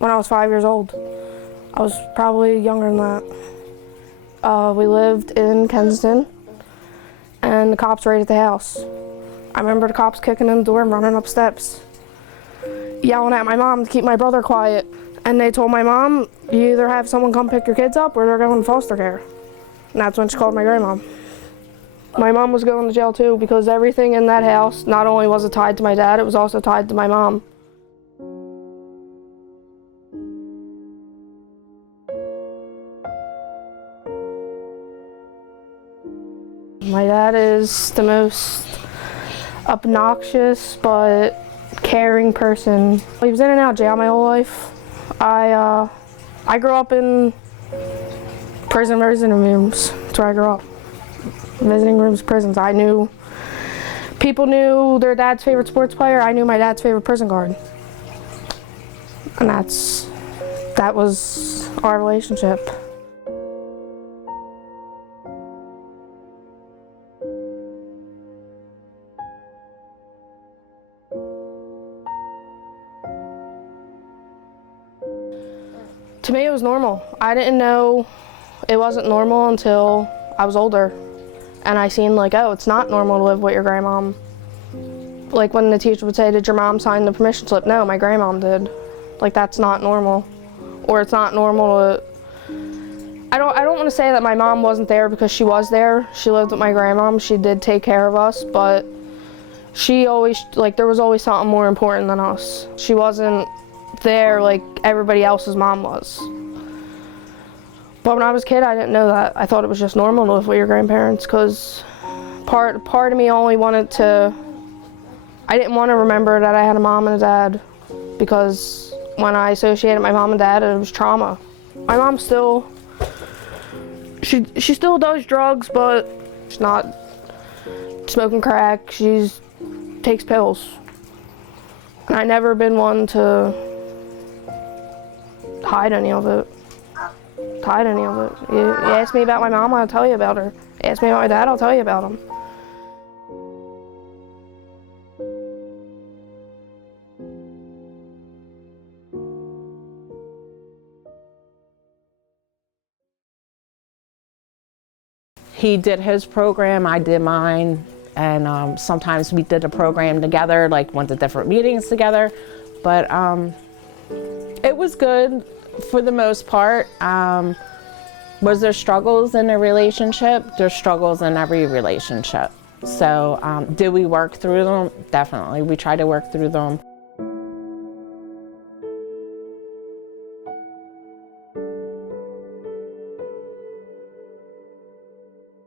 when I was 5 years old. I was probably younger than that. We lived in Kensington, and the cops raided the house. I remember the cops kicking in the door and running up steps, yelling at my mom to keep my brother quiet. And they told my mom, you either have someone come pick your kids up or they're going to foster care. And that's when she called my grandmom. My mom was going to jail too, because everything in that house, not only was it tied to my dad, it was also tied to my mom. My dad is the most obnoxious but caring person. He was in and out of jail my whole life. I grew up in prison visiting rooms. That's where I grew up. Visiting rooms, prisons. People knew their dad's favorite sports player. I knew my dad's favorite prison guard. And that was our relationship. To me, it was normal. I didn't know it wasn't normal until I was older. And I seen like, oh, it's not normal to live with your grandmom. Like when the teacher would say, did your mom sign the permission slip? No, my grandmom did. Like that's not normal. Or it's not normal to, I don't want to say that my mom wasn't there, because she was there. She lived with my grandmom. She did take care of us, but she always, like there was always something more important than us. She wasn't there like everybody else's mom was. But when I was a kid, I didn't know that. I thought it was just normal to live with your grandparents, because part of me only wanted to, I didn't want to remember that I had a mom and a dad, because when I associated my mom and dad, it was trauma. My mom still, she still does drugs, but she's not smoking crack. She takes pills. And I never been one to hide any of it. You ask me about my mom, I'll tell you about her. Ask me about my dad, I'll tell you about him. He did his program, I did mine, and sometimes we did a program together, like went to different meetings together, but it was good for the most part. Was there struggles in a relationship? There's struggles in every relationship. So did we work through them? Definitely, we tried to work through them.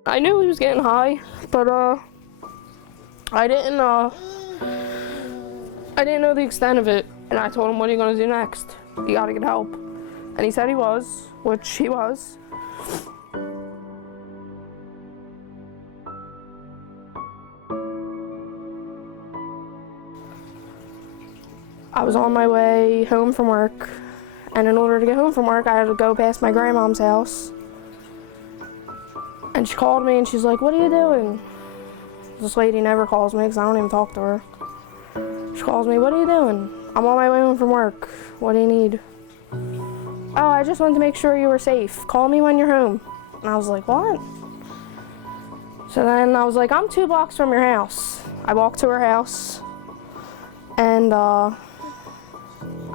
I knew he was getting high, but I didn't know the extent of it. And I told him, what are you gonna do next? You gotta get help. And he said he was, which he was. I was on my way home from work, and in order to get home from work, I had to go past my grandmom's house. And she called me and she's like, what are you doing? This lady never calls me because I don't even talk to her. She calls me, what are you doing? I'm on my way home from work. What do you need? Oh, I just wanted to make sure you were safe. Call me when you're home. And I was like, what? So then I was like, I'm 2 blocks from your house. I walked to her house and I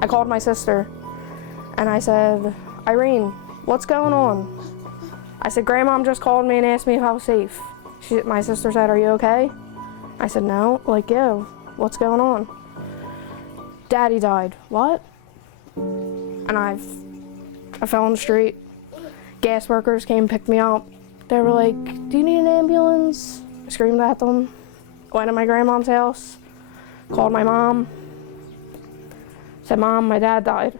called my sister and I said, Irene, what's going on? I said, Grandmom just called me and asked me if I was safe. My sister said, are you okay? I said, no. Like, yeah, what's going on? Daddy died. What? And I fell on the street. Gas workers came and picked me up. They were like, do you need an ambulance? I screamed at them. Went to my grandmom's house, called my mom. Said, Mom, my dad died.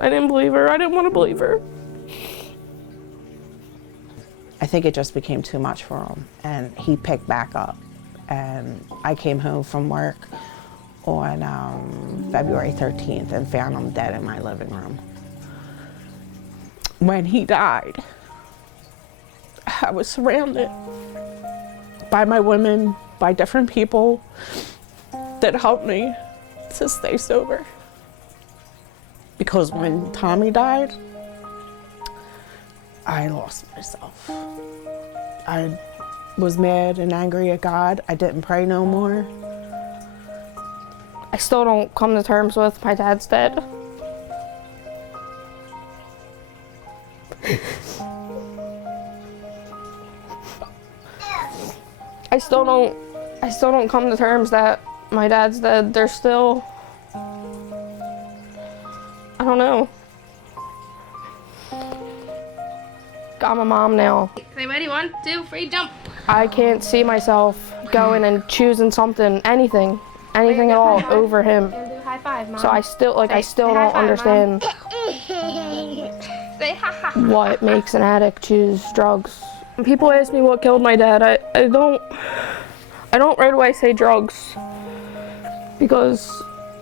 I didn't believe her. I didn't want to believe her. I think it just became too much for him, and he picked back up. And I came home from work on February 13th and found him dead in my living room. When he died, I was surrounded by my women, by different people that helped me to stay sober. Because when Tommy died, I lost myself. I was mad and angry at God. I didn't pray no more. I still don't come to terms with my dad's dead. I still don't come to terms that my dad's dead. There's still, I don't know. I'm a mom now. Okay, ready? 1, 2, 3, jump. I can't see myself going and choosing something, anything at all over him. Do high five, Mom. So I still don't high five, understand Say ha ha. what makes an addict choose drugs. When people ask me what killed my dad, I don't right away say drugs, because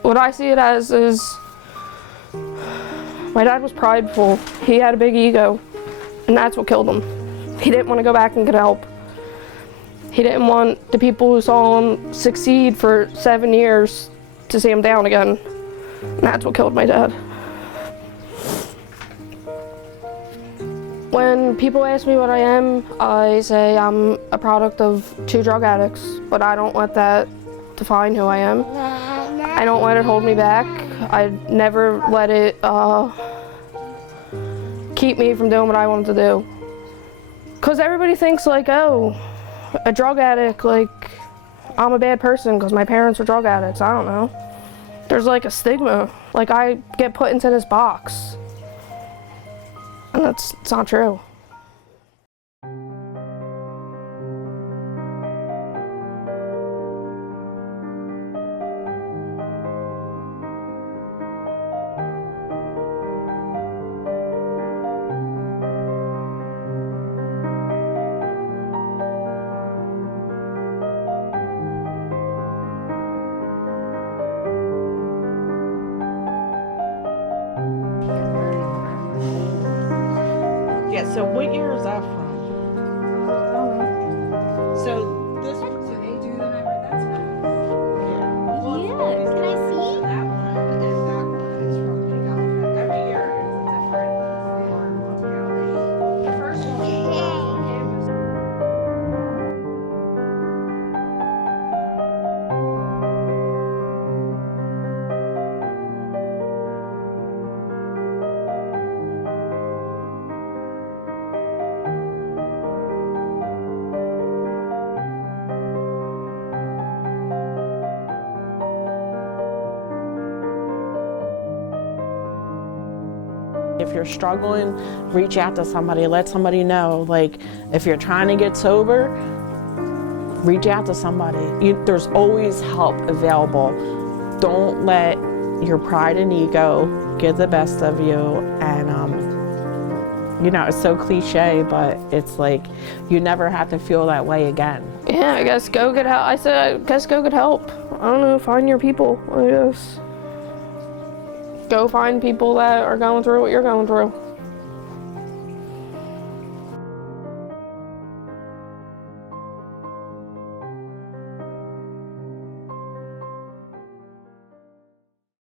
what I see it as is my dad was prideful. He had a big ego, and that's what killed him. He didn't want to go back and get help. He didn't want the people who saw him succeed for 7 years to see him down again. And that's what killed my dad. When people ask me what I am, I say I'm a product of 2 drug addicts, but I don't let that define who I am. I don't let it hold me back. I never let it keep me from doing what I wanted to do. Because everybody thinks like, oh, a drug addict, like I'm a bad person because my parents were drug addicts. I don't know. There's like a stigma. Like I get put into this box. And it's not true. Yeah, so what year is that from? So this Yeah, can I see? that one and that one is from Big Elephant. Every year it's a different form of reality. The first one was if you're struggling, reach out to somebody, let somebody know. Like, if you're trying to get sober, reach out to somebody. There's always help available. Don't let your pride and ego get the best of you. And, you know, it's so cliche, but it's like, you never have to feel that way again. Yeah, I guess go get help. I said, I guess go get help. I don't know, find your people, I guess. Go find people that are going through what you're going through.